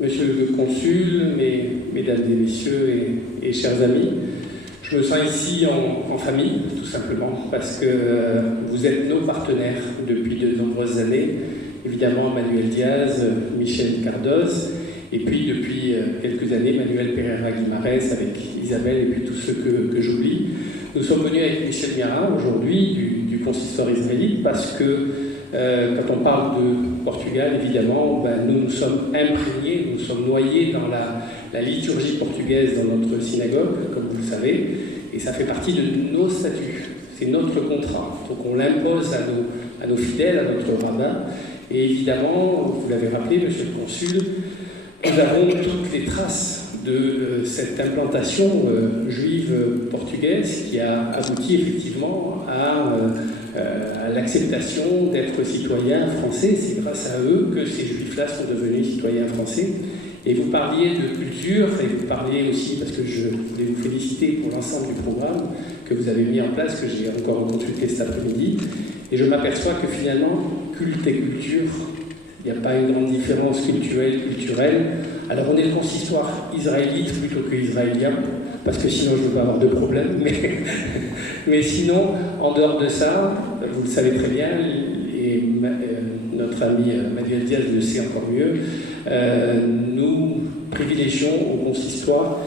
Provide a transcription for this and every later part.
Monsieur le Consul, Mesdames et Messieurs et chers amis, je me sens ici en famille, tout simplement, parce que vous êtes nos partenaires depuis de nombreuses années. Évidemment, Manuel Diaz, Michel Cardoz, et puis depuis quelques années, Manuel Pereira Guimarães avec Isabelle et puis tous ceux que j'oublie. Nous sommes venus avec Michel Miara aujourd'hui du consistoire israélite parce que quand on parle de Portugal, évidemment, nous nous sommes imprégnés, nous sommes noyés dans la liturgie portugaise dans notre synagogue, comme vous le savez, et ça fait partie de nos statuts. C'est notre contrat. Donc on l'impose à nos fidèles, à notre rabbin. Et évidemment, vous l'avez rappelé, Monsieur le Consul, nous avons toutes les traces de cette implantation juive portugaise qui a abouti effectivement à l'acceptation d'être citoyen français. C'est grâce à eux que ces juifs-là sont devenus citoyens français. Et vous parliez de culture, et vous parliez aussi, parce que je voulais vous féliciter pour l'ensemble du programme que vous avez mis en place, que j'ai encore consulté cet après-midi, et je m'aperçois que finalement, culte et culture, il n'y a pas une grande différence culturelle. Alors on est le consistoire israélite plutôt que israélien, parce que sinon je ne veux pas avoir de problème, mais sinon, en dehors de ça, vous le savez très bien, et notre ami Manuel Diaz le sait encore mieux, nous privilégions au consistoire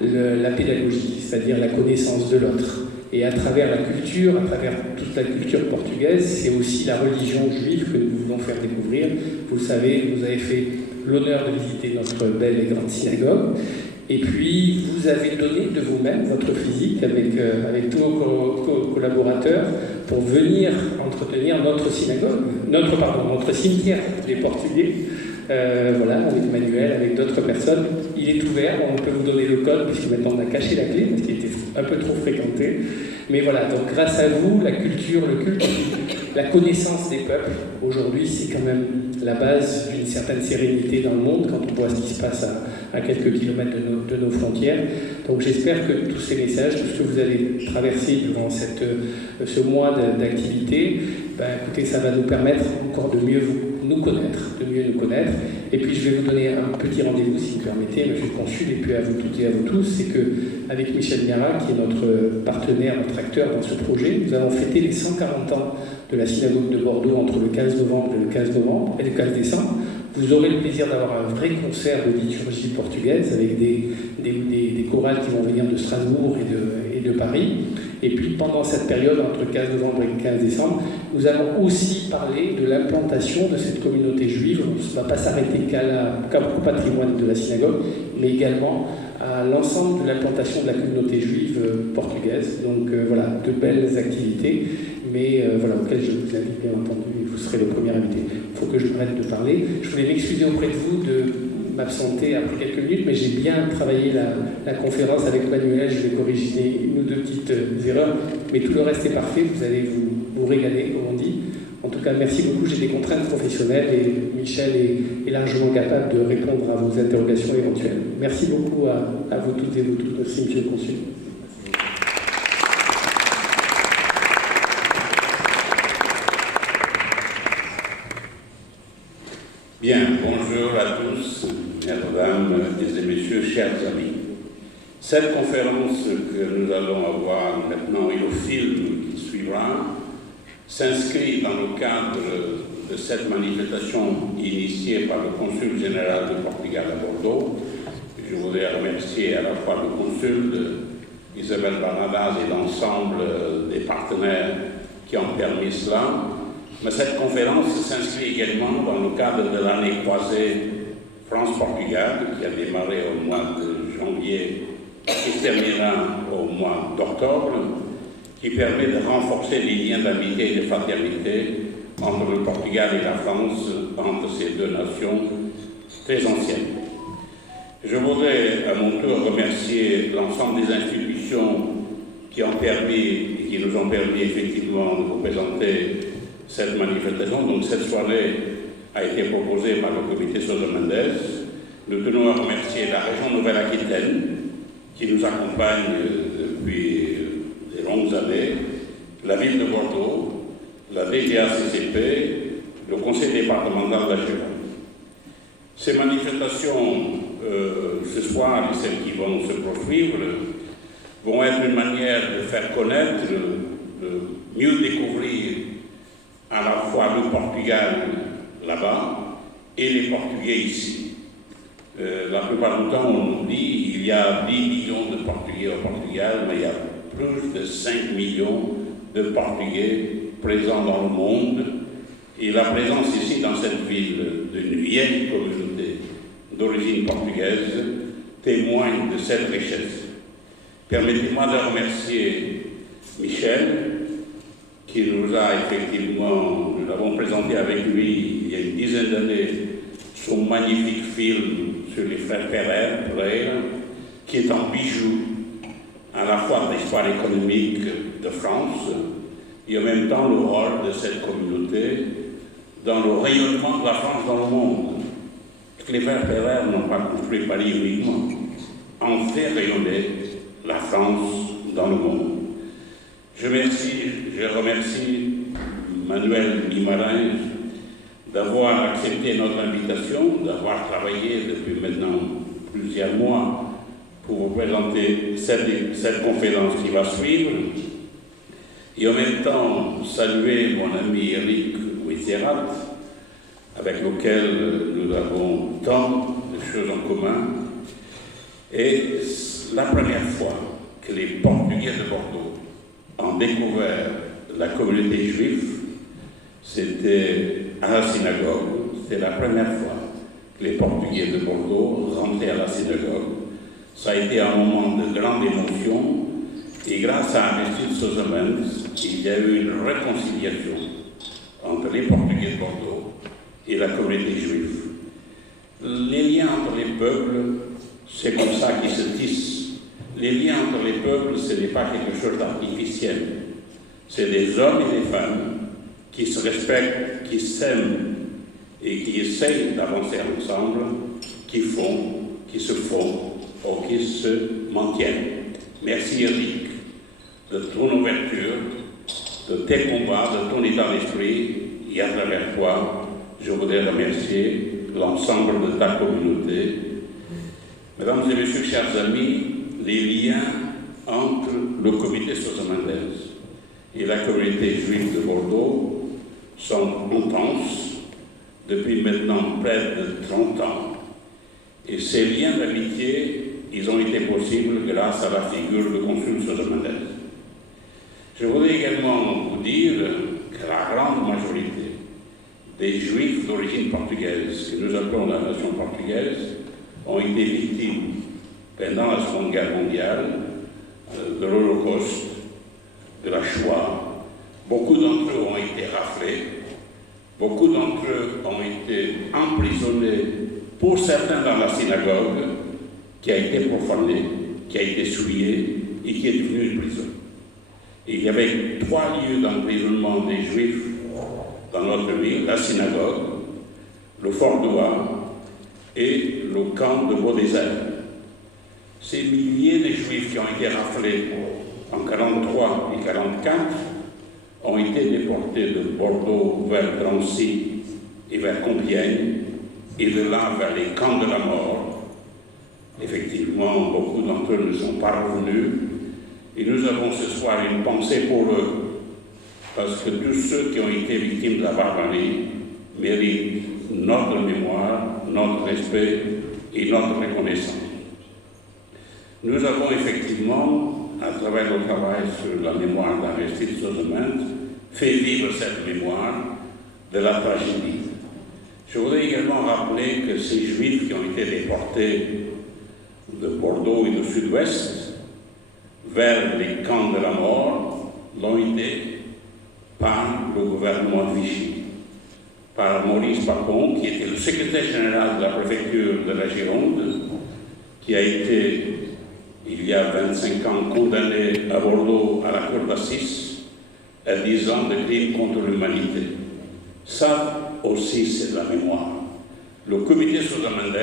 la pédagogie, c'est-à-dire la connaissance de l'autre. Et à travers la culture, à travers toute la culture portugaise, c'est aussi la religion juive que nous voulons faire découvrir. Vous le savez, vous avez fait l'honneur de visiter notre belle et grande synagogue. Et puis, vous avez donné de vous-même votre physique avec tous nos collaborateurs pour venir entretenir notre synagogue, notre cimetière des Portugais. Voilà, avec Manuel, avec d'autres personnes. Il est ouvert, on peut vous donner le code, puisque maintenant on a caché la clé, parce qu'il était un peu trop fréquenté. Mais voilà, donc grâce à vous, la culture, le culte, la connaissance des peuples, aujourd'hui, c'est quand même la base d'une certaine sérénité dans le monde, quand on voit ce qui se passe à quelques kilomètres de nos frontières. Donc j'espère que tous ces messages, tout ce que vous allez traverser durant ce mois d'activité, écoutez, ça va nous permettre encore de mieux nous connaître. Et puis je vais vous donner un petit rendez-vous, si vous permettez, Monsieur le Consul, et puis à vous toutes et à vous tous, c'est qu'avec Michel Miara, qui est notre partenaire, notre acteur dans ce projet, nous allons fêter les 140 ans de la synagogue de Bordeaux entre le 15 novembre et le 15 décembre. Vous aurez le plaisir d'avoir un vrai concert de liturgie portugaise avec des chorales qui vont venir de Strasbourg et de Paris. Et puis pendant cette période, entre le 15 novembre et le 15 décembre, nous allons aussi parler de l'implantation de cette communauté juive. On ne va pas s'arrêter qu'au patrimoine de la synagogue, mais également à l'ensemble de l'implantation de la communauté juive portugaise. Donc voilà, de belles activités, mais voilà, auxquelles je vous invite bien entendu, et vous serez le premier invité. Il faut que je m'arrête de parler. Je voulais m'excuser auprès de vous de m'absenter après quelques minutes, mais j'ai bien travaillé la conférence avec Manuel, je vais corriger une ou deux petites erreurs, mais tout le reste est parfait, vous allez vous régaler, comme on dit. En tout cas, merci beaucoup, j'ai des contraintes professionnelles et Michel est largement capable de répondre à vos interrogations éventuelles. Merci beaucoup à vous toutes et vous tous. Merci, Monsieur le Consul. Bien, bonjour à tous, mesdames et messieurs, chers amis. Cette conférence que nous allons avoir maintenant et le film qui suivra s'inscrit dans le cadre de cette manifestation initiée par le consul général de Portugal à Bordeaux. Je voudrais remercier à la fois le consul, Isabelle Barnadas et l'ensemble des partenaires qui ont permis cela. Mais cette conférence s'inscrit également dans le cadre de l'année croisée France-Portugal qui a démarré au mois de janvier et qui terminera au mois d'octobre, qui permet de renforcer les liens d'amitié et de fraternité entre le Portugal et la France, entre ces deux nations très anciennes. Je voudrais à mon tour remercier l'ensemble des institutions qui ont permis et qui nous ont permis effectivement de vous présenter cette manifestation. Donc cette soirée a été proposée par le comité Sousa Mendes. Nous tenons à remercier la région Nouvelle-Aquitaine qui nous accompagne depuis de longues années, la ville de Bordeaux, la DGACCP, le conseil départemental d'Acheva. Ces manifestations, ce soir et celles qui vont se poursuivre, vont être une manière de faire connaître, de mieux découvrir à la fois le Portugal là-bas et les Portugais ici. La plupart du temps, on nous dit qu'il y a 10 millions de Portugais au Portugal, mais il y a plus de 5 millions de Portugais présents dans le monde. Et la présence ici, dans cette ville, d'une vieille communauté d'origine portugaise, témoigne de cette richesse. Permettez-moi de remercier Michel, qui nous a effectivement, nous l'avons présenté avec lui il y a une dizaine d'années, son magnifique film sur les frères Pereira, qui est un bijou à la fois de l'histoire économique de France et en même temps le rôle de cette communauté dans le rayonnement de la France dans le monde. Parce que les frères Pereira n'ont pas construit Paris uniquement, ont fait rayonner la France dans le monde. Je remercie Manuel Guimarães d'avoir accepté notre invitation, d'avoir travaillé depuis maintenant plusieurs mois pour vous présenter cette conférence qui va suivre, et en même temps saluer mon ami Eric Wizzerat, avec lequel nous avons tant de choses en commun. Et la première fois que les Portugais de Bordeaux ont découvert la communauté juive, c'était à la synagogue. C'était la première fois que les Portugais de Bordeaux rentraient à la synagogue. Ça a été un moment de grande émotion, et grâce à Aristide Sosamans, il y a eu une réconciliation entre les Portugais de Bordeaux et la communauté juive. Les liens entre les peuples, c'est comme ça qu'ils se tissent. Les liens entre les peuples, ce n'est pas quelque chose d'artificiel. C'est des hommes et des femmes qui se respectent, qui s'aiment et qui essayent d'avancer ensemble, qui font, qui se font ou qui se maintiennent. Merci Eric de ton ouverture, de tes combats, de ton état d'esprit, et à travers toi, je voudrais remercier l'ensemble de ta communauté. Mesdames et messieurs, chers amis, les liens entre le comité Sosamans et la communauté juive de Bordeaux sont intenses depuis maintenant près de 30 ans. Et ces liens d'amitié, ils ont été possibles grâce à la figure du consul Sosamans. Je voudrais également vous dire que la grande majorité des Juifs d'origine portugaise, que nous appelons la nation portugaise, ont été victimes pendant la Seconde Guerre mondiale de l'Holocauste, de la Shoah. Beaucoup d'entre eux ont été raflés, beaucoup d'entre eux ont été emprisonnés, pour certains dans la synagogue, qui a été profanée, qui a été souillée et qui est devenue une prison. Et il y avait 3 lieux d'emprisonnement des Juifs dans notre ville, la synagogue, le fort d'Oua et le camp de Beaudésert. Ces milliers de Juifs qui ont été raflés en 1943 et 1944 ont été déportés de Bordeaux vers Drancy et vers Compiègne, et de là vers les camps de la mort. Effectivement, beaucoup d'entre eux ne sont pas revenus, et nous avons ce soir une pensée pour eux, parce que tous ceux qui ont été victimes de la barbarie méritent notre mémoire, notre respect et notre reconnaissance. Nous avons effectivement, à travers le travail sur la mémoire d'Aristide Sosamans, fait vivre cette mémoire de la tragédie. Je voudrais également rappeler que ces Juifs qui ont été déportés de Bordeaux et du Sud-Ouest vers les camps de la mort l'ont été par le gouvernement de Vichy, par Maurice Papon, qui était le secrétaire général de la préfecture de la Gironde, qui a été, il y a 25 ans, condamné à Bordeaux à la cour d'assises à 10 ans de crimes contre l'humanité. Ça aussi, c'est de la mémoire. Le comité Sosamans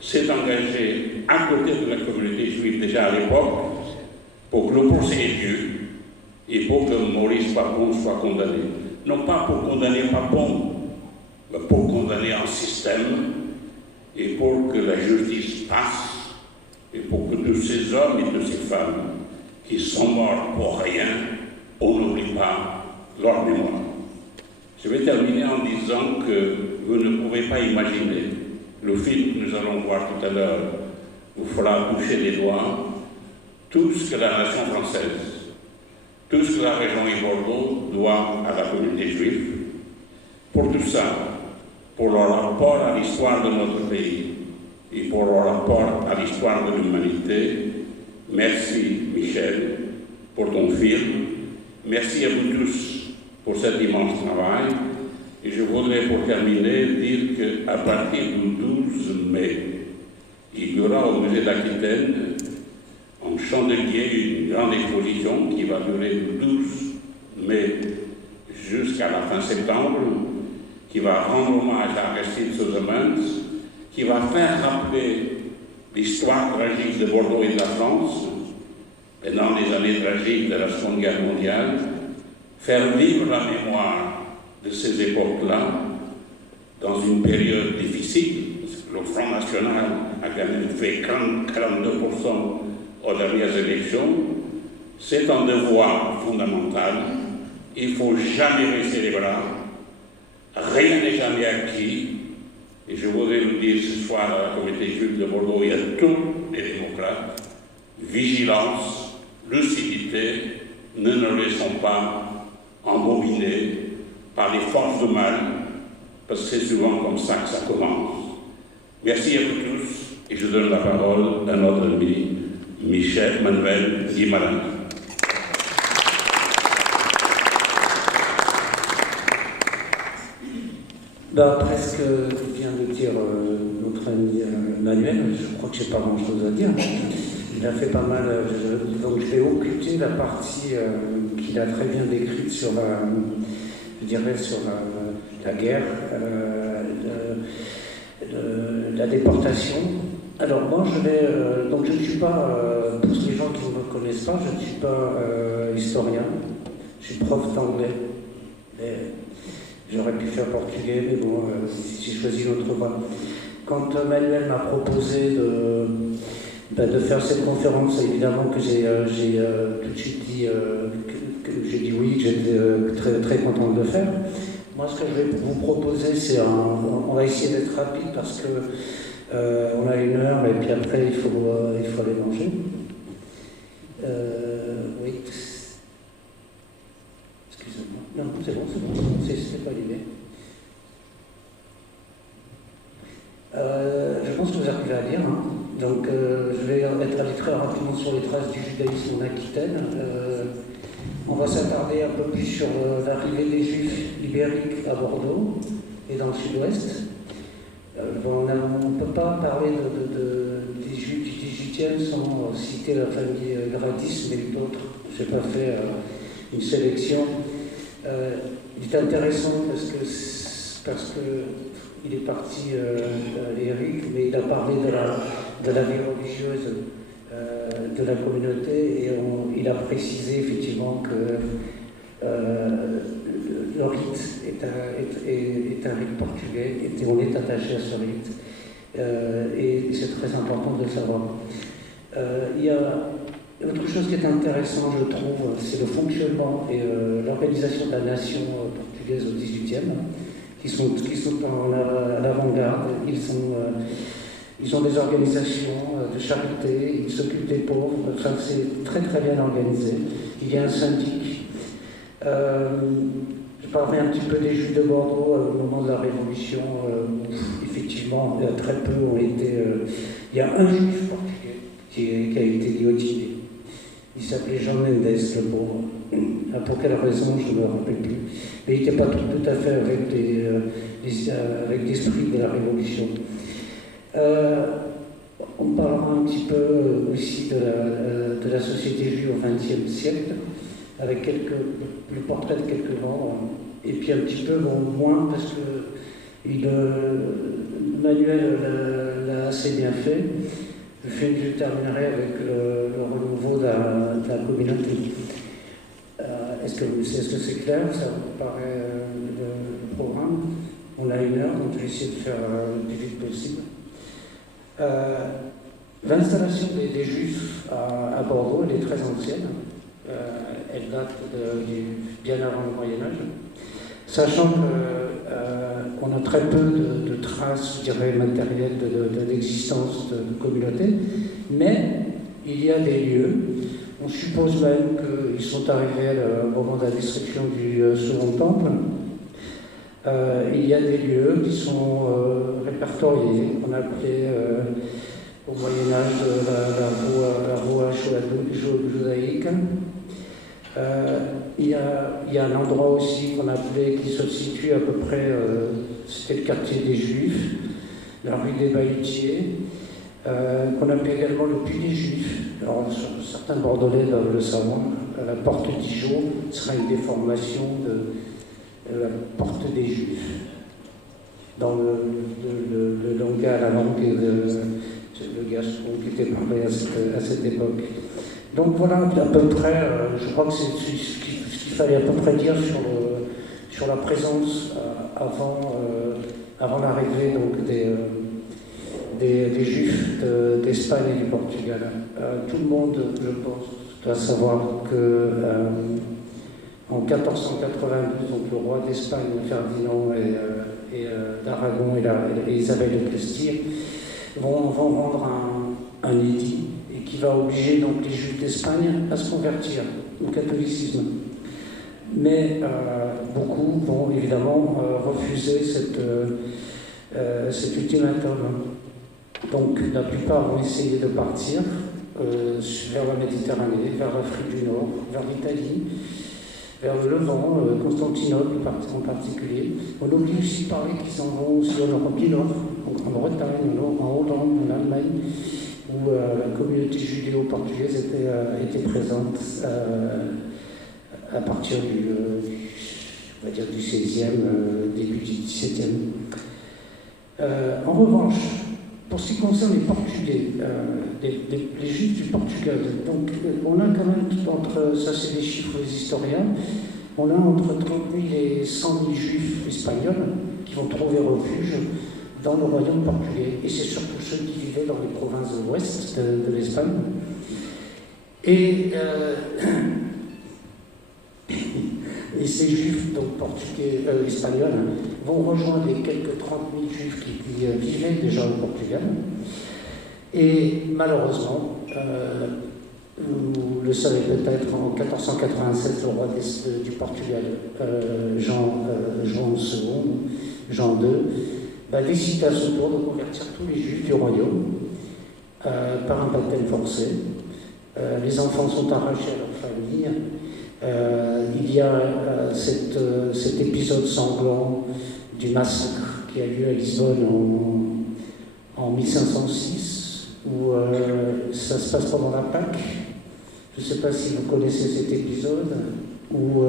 s'est engagé à côté de la communauté juive déjà à l'époque pour que le procès ait lieu et pour que Maurice Papon soit condamné. Non pas pour condamner Papon, mais pour condamner un système et pour que la justice passe, et pour que tous ces hommes et toutes ces femmes qui sont morts pour rien, on n'oublie pas leur mémoire. Je vais terminer en disant que vous ne pouvez pas imaginer, le film que nous allons voir tout à l'heure vous fera toucher les doigts, tout ce que la nation française, tout ce que la région Yves-Bordeaux doit à la communauté juive. Pour tout ça, pour leur rapport à l'histoire de notre pays et pour leur rapport à l'histoire de l'humanité, merci Michel pour ton film. Merci à vous tous pour cet immense travail. Et je voudrais pour terminer dire qu'à partir du 12 mai, il y aura au musée d'Aquitaine, en Chandelier, une grande exposition qui va durer du 12 mai jusqu'à la fin septembre, qui va rendre hommage à Aristide Sausemans, qui va faire rappeler l'histoire tragique de Bordeaux et de la France, pendant les années tragiques de la Seconde Guerre mondiale, faire vivre la mémoire de ces époques-là dans une période difficile, parce que le Front National a quand même fait 42% aux dernières élections. C'est un devoir fondamental. Il ne faut jamais baisser les bras. Rien n'est jamais acquis. Et je voudrais vous dire ce soir à la communauté juive de Bordeaux et à tous les démocrates, vigilance, lucidité, ne nous laissons pas embobiner par les forces de mal, parce que c'est souvent comme ça que ça commence. Merci à vous tous, et je donne la parole à notre ami Michel Manuel Guimarães. Après ce que vient de dire notre ami Manuel, je crois que je n'ai pas grand-chose à dire. Il a fait pas mal, donc je vais occulter la partie qu'il a très bien décrite sur la guerre, la déportation. Alors moi donc je ne suis pas, pour les gens qui ne me connaissent pas, je ne suis pas historien, je suis prof d'anglais. J'aurais pu faire portugais, mais bon, j'ai choisi l'autre voie. Quand Manuel m'a proposé de faire cette conférence, évidemment que j'ai tout de suite dit que j'ai dit oui, que j'étais très, très content de le faire. Moi, ce que je vais vous proposer, c'est on va essayer d'être rapide parce que on a 1 heure et puis après il faut aller manger. Oui. Excusez-moi. Non, c'est bon, c'est pas l'idée. Je pense que vous arrivez à lire. Hein. Donc, je vais être allé très rapidement sur les traces du judaïsme en Aquitaine. On va s'attarder un peu plus sur l'arrivée des Juifs ibériques à Bordeaux et dans le sud-ouest. On ne peut pas parler des Juifs du XVIIIe sans citer la famille Gradis, mais d'autres. Je n'ai pas fait une sélection. Il est intéressant parce que il est parti Éric, mais il a parlé de la vie religieuse de la communauté et il a précisé effectivement que le rite est un rite portugais et on est attaché à ce rite et c'est très important de le savoir. Il y a autre chose qui est intéressant, je trouve, c'est le fonctionnement et l'organisation de la nation portugaise au XVIIIe, qui sont à l'avant-garde. Ils ont des organisations de charité, ils s'occupent des pauvres, enfin, c'est très très bien organisé. Il y a un syndic. Je parlerai un petit peu des Juifs de Bordeaux au moment de la Révolution. Effectivement, très peu ont été... il y a un Juif portugais qui a été guillotiné. Il s'appelait Jean Mendes, le pauvre. Pour quelle raison, je ne me rappelle plus. Mais il n'était pas tout à fait avec l'esprit de la Révolution. On parlera un petit peu aussi de la société juive au XXe siècle, avec le portrait de quelques membres, et puis un petit peu moins, parce que Manuel l'a assez bien fait. Je terminerai avec le renouveau de la communauté. Est-ce que c'est clair? Ça vous paraît le programme? On a 1 heure, donc je vais essayer de faire le plus vite possible. L'installation des Juifs à Bordeaux, elle est très ancienne. Elle date bien avant le Moyen-Âge. Sachant qu'on a très peu de traces, je dirais, matérielles de l'existence de communautés, mais il y a des lieux. On suppose même qu'ils sont arrivés au moment de la destruction du Second Temple. Il y a des lieux qui sont répertoriés, qu'on appelait au Moyen-Âge la voie judaïque. Il y a un endroit aussi qu'on appelait, qui se situe à peu près, c'était le quartier des Juifs, la rue des Bahutiers, qu'on appelait également le Puy des Juifs. Alors certains Bordelais doivent le savoir, la porte Dijon sera une déformation de la porte des Juifs. Dans le langage, la langue de gascon qui était parlé à cette époque. Donc voilà à peu près, je crois que c'est ce qu'il fallait à peu près dire sur la présence avant l'arrivée donc des Juifs d'Espagne et du Portugal. Tout le monde, je pense, doit savoir que en 1492, donc le roi d'Espagne, Ferdinand et d'Aragon et Isabelle de Castille vont rendre un édit et qui va obliger donc les Juifs d'Espagne à se convertir au catholicisme. Mais beaucoup vont évidemment refuser cet ultimatum. Donc la plupart vont essayer de partir vers la Méditerranée, vers l'Afrique du Nord, vers l'Italie, vers le Levant, Constantinople en particulier. On oublie aussi de parler qu'ils s'en vont aussi en Europe du Nord, en Bretagne, en Hollande, en Allemagne, où la communauté judéo-portugaise était présente à partir on va dire du 16e, début du 17e. En revanche, pour ce qui concerne les Portugais, les Juifs du Portugal, donc on a quand même ça c'est des chiffres des historiens, on a entre 30 000 et 100 000 Juifs espagnols qui vont trouver refuge dans le royaume portugais. Et c'est surtout ceux qui vivaient dans les provinces de l'ouest de l'Espagne. Et ces Juifs, donc portugais, espagnols, vont rejoindre les quelques 30 000 Juifs qui vivaient déjà au Portugal. Et malheureusement, vous le savez peut-être, en 1487, le roi du Portugal, Jean II, décide à son tour de convertir tous les Juifs du royaume par un baptême forcé. Les enfants sont arrachés à leur famille. Il y a cet épisode sanglant du massacre qui a lieu à Lisbonne en 1506, où ça se passe pendant la Pâque. Je ne sais pas si vous connaissez cet épisode, où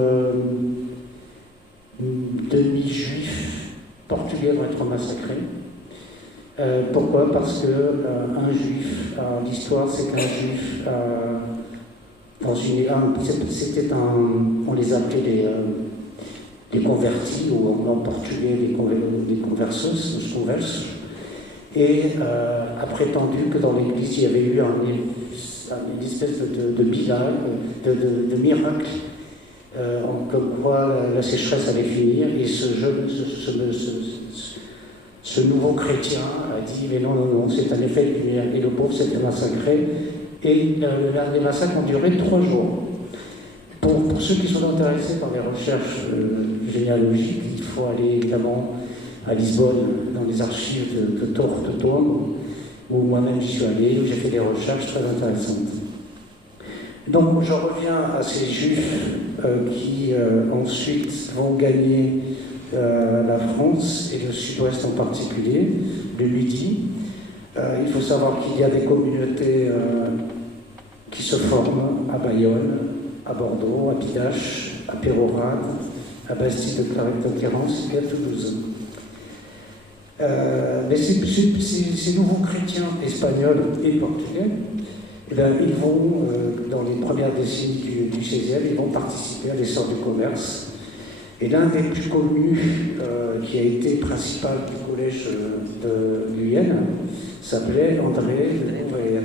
demi-juifs portugais vont être massacrés. Pourquoi ? Parce qu'un juif, l'histoire c'est qu'un juif, on les appelait les convertis, ou en portugais les conversos, les conversos, et a prétendu que dans l'église il y avait eu une espèce de bilan, de miracle, comme quoi la sécheresse allait finir, et ce nouveau chrétien a dit mais non, c'est un effet de lumière, et le pauvre s'était massacré, et les massacres ont duré 3 jours. Pour ceux qui sont intéressés par les recherches généalogiques, il faut aller évidemment à Lisbonne, dans les archives de Torre, où moi-même j'y suis allé, où j'ai fait des recherches très intéressantes. Donc je reviens à ces Juifs qui ensuite vont gagner la France et le sud-ouest en particulier, le Midi. Il faut savoir qu'il y a des communautés qui se forment à Bayonne, à Bordeaux, à Bidache, à Pérorade, à Bastille de Clarence et à Toulouse. Mais ces nouveaux chrétiens espagnols et portugais, ils vont, dans les premières décennies du XVIe, ils vont participer à l'essor du commerce. Et l'un des plus connus, qui a été principal du collège de Guyenne, s'appelait André de Courrières,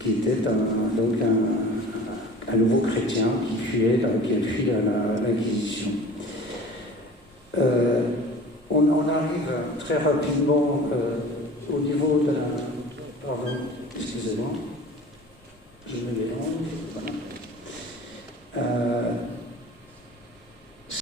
qui était donc un nouveau chrétien qui a fui à l'Inquisition. On arrive très rapidement au niveau de la... Pardon, excusez-moi.